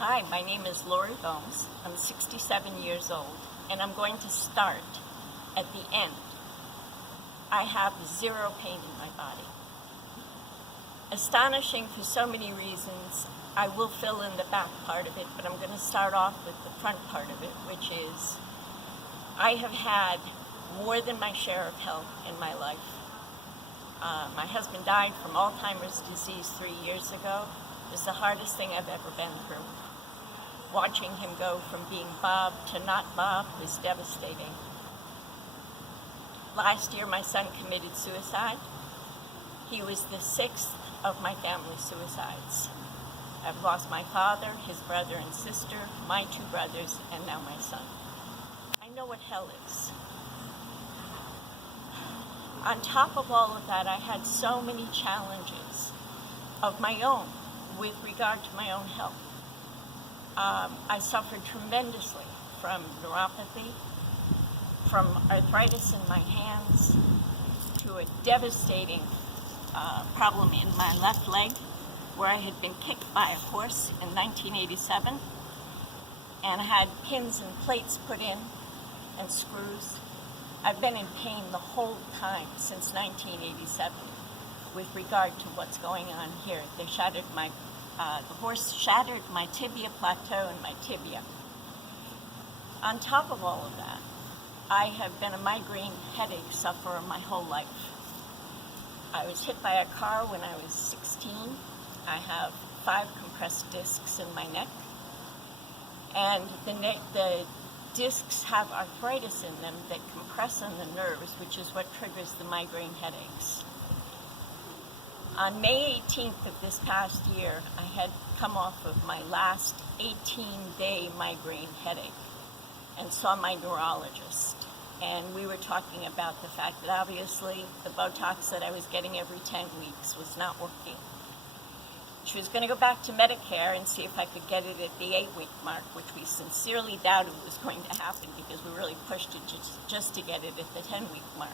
Hi, my name is Lori Bomes. I'm 67 years old, and I'm going to start at the end. I have zero pain in my body. Astonishing for so many reasons. I will fill in the back part of it, but I'm going to start off with the front part of it, which is I have had more than my share of help in my life. My husband died from Alzheimer's disease 3 years ago. It's the hardest thing I've ever been through. Watching him go from being Bob to not Bob was devastating. Last year, my son committed suicide. He was the sixth of my family suicides. I've lost my father, his brother and sister, my two brothers, and now my son. I know what hell is. On top of all of that, I had so many challenges of my own with regard to my own health. I suffered tremendously from neuropathy, from arthritis in my hands, to a devastating problem in my left leg, where I had been kicked by a horse in 1987, and had pins and plates put in and screws. I've been in pain the whole time since 1987 with regard to what's going on here. The horse shattered my tibia plateau and my tibia. On top of all of that, I have been a migraine headache sufferer my whole life. I was hit by a car when I was 16. I have 5 compressed discs in my neck, and the discs have arthritis in them that compress on the nerves, which is what triggers the migraine headaches. On May 18th of this past year, I had come off of my last 18-day migraine headache and saw my neurologist. And we were talking about the fact that obviously the Botox that I was getting every 10 weeks was not working. She was going to go back to Medicare and see if I could get it at the 8-week mark, which we sincerely doubted was going to happen because we really pushed it just to get it at the 10-week mark.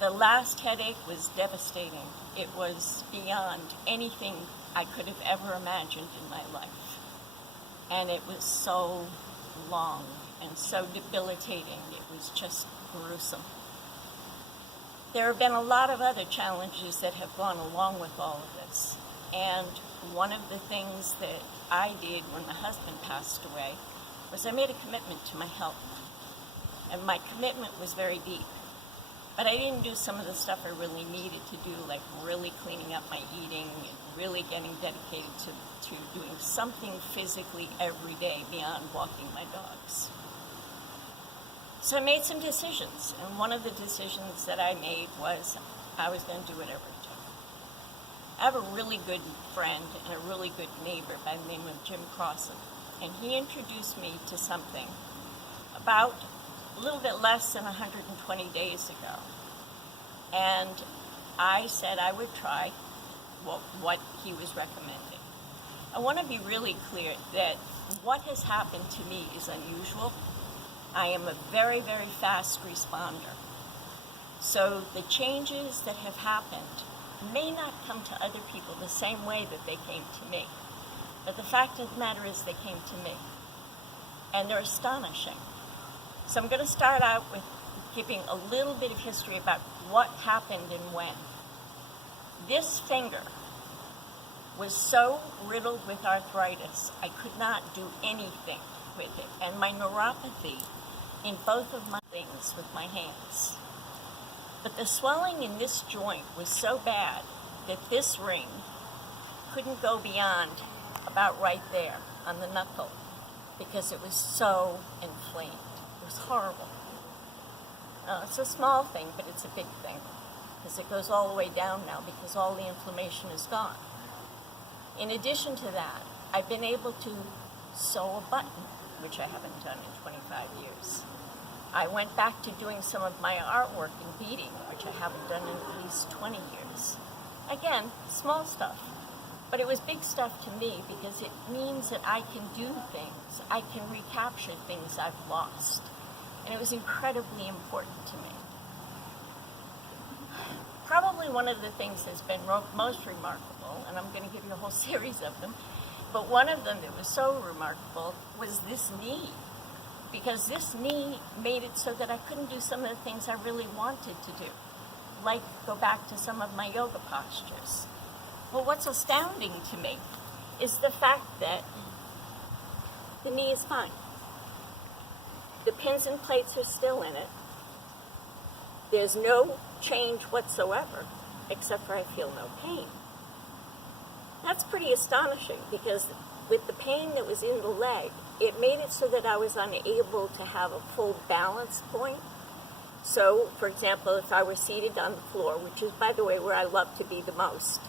The last headache was devastating. It was beyond anything I could have ever imagined in my life. And it was so long and so debilitating. It was just gruesome. There have been a lot of other challenges that have gone along with all of this. And one of the things that I did when my husband passed away was I made a commitment to my health. And my commitment was very deep. But I didn't do some of the stuff I really needed to do, like really cleaning up my eating and really getting dedicated to doing something physically every day beyond walking my dogs. So I made some decisions, and one of the decisions that I made was I was going to do whatever it took. I have a really good friend and a really good neighbor by the name of Jim Crossan, and he introduced me to something about a little bit less than 120 days ago. And I said I would try what he was recommending. I want to be really clear that what has happened to me is unusual. I am a very, very fast responder. So the changes that have happened may not come to other people the same way that they came to me. But the fact of the matter is they came to me. And they're astonishing. So I'm going to start out with giving a little bit of history about what happened and when. This finger was so riddled with arthritis, I could not do anything with it. And my neuropathy in both of my things with my hands. But the swelling in this joint was so bad that this ring couldn't go beyond about right there on the knuckle because it was so inflamed. It was horrible. It's a small thing, but it's a big thing because it goes all the way down now because all the inflammation is gone. In addition to that, I've been able to sew a button, which I haven't done in 25 years. I went back to doing some of my artwork and beading, which I haven't done in at least 20 years. Again, small stuff, but it was big stuff to me because it means that I can do things. I can recapture things I've lost. And it was incredibly important to me. Probably one of the things that's been most remarkable, and I'm going to give you a whole series of them, But one of them that was so remarkable was this knee, because this knee made it so that I couldn't do some of the things I really wanted to do, like go back to some of my yoga postures. Well, what's astounding to me is the fact that the knee is fine. The pins and plates are still in it. There's no change whatsoever, except for I feel no pain. That's pretty astonishing, because with the pain that was in the leg, it made it so that I was unable to have a full balance point. So, for example, if I were seated on the floor, which is, by the way, where I love to be the most,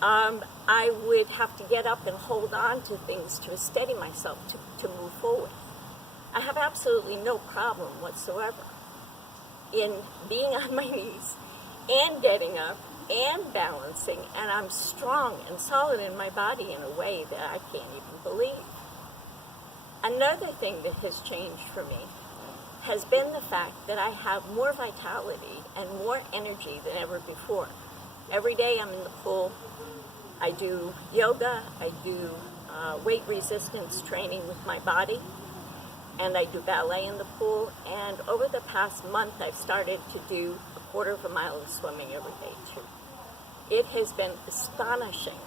I would have to get up and hold on to things to steady myself to move forward. I have absolutely no problem whatsoever in being on my knees and getting up and balancing, and I'm strong and solid in my body in a way that I can't even believe. Another thing that has changed for me has been the fact that I have more vitality and more energy than ever before. Every day I'm in the pool. I do yoga, I do weight resistance training with my body, and I do ballet in the pool. And over the past month, I've started to do a quarter of a mile of swimming every day too. It has been astonishing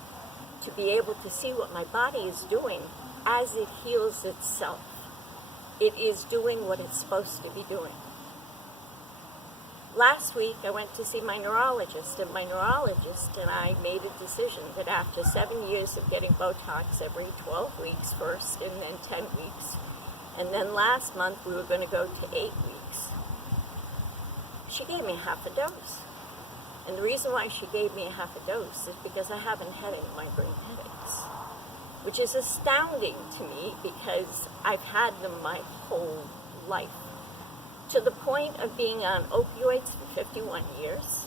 to be able to see what my body is doing as it heals itself. It is doing what it's supposed to be doing. Last week, I went to see my neurologist, and my neurologist and I made a decision that after 7 years of getting Botox every 12 weeks first, and then 10 weeks, and then last month we were going to go to 8 weeks, she gave me half a dose. And the reason why she gave me a half a dose is because I haven't had any migraine headaches, which is astounding to me because I've had them my whole life, to the point of being on opioids for 51 years,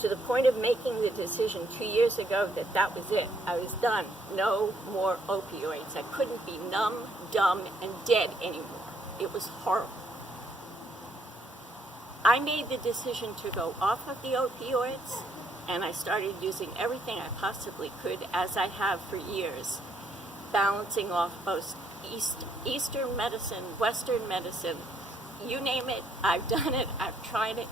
to the point of making the decision 2 years ago that that was it. I was done. No more opioids. I couldn't be numb, dumb, and dead anymore. It was horrible. I made the decision to go off of the opioids, and I started using everything I possibly could, as I have for years, balancing off both Eastern medicine, Western medicine, you name it, I've done it, I've tried it.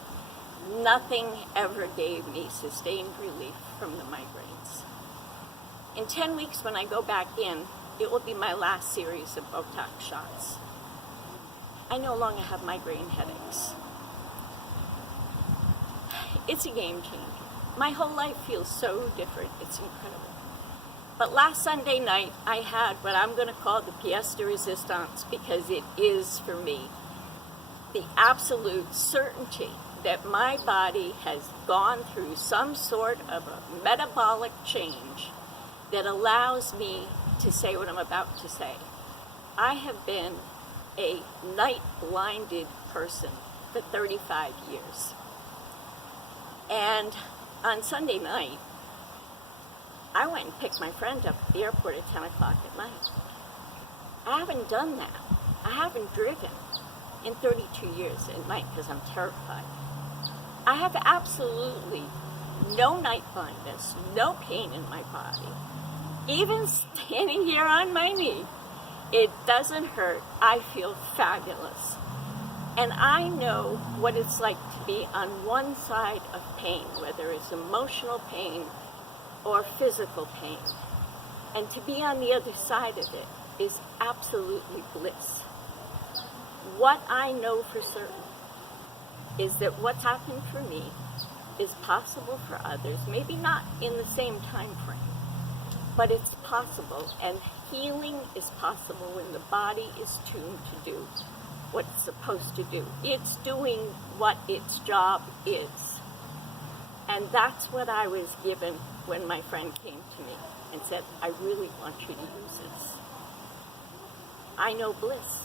Nothing ever gave me sustained relief from the migraines. In 10 weeks, when I go back in, it will be my last series of Botox shots. I no longer have migraine headaches. It's a game changer. My whole life feels so different. It's incredible. But last Sunday night, I had what I'm going to call the pièce de résistance, because it is, for me, the absolute certainty that my body has gone through some sort of a metabolic change that allows me to say what I'm about to say. I have been a night-blinded person for 35 years. And on Sunday night, I went and picked my friend up at the airport at 10 o'clock at night. I haven't done that. I haven't driven in 32 years at night because I'm terrified. I have absolutely no night blindness, no pain in my body. Even standing here on my knee, it doesn't hurt. I feel fabulous. And I know what it's like to be on one side of pain, whether it's emotional pain or physical pain. And to be on the other side of it is absolutely bliss. What I know for certain is that what's happened for me is possible for others, maybe not in the same time frame, but it's possible, and healing is possible when the body is tuned to do what it's supposed to do. It's doing what its job is. And that's what I was given when my friend came to me and said, I really want you to use this. I know bliss.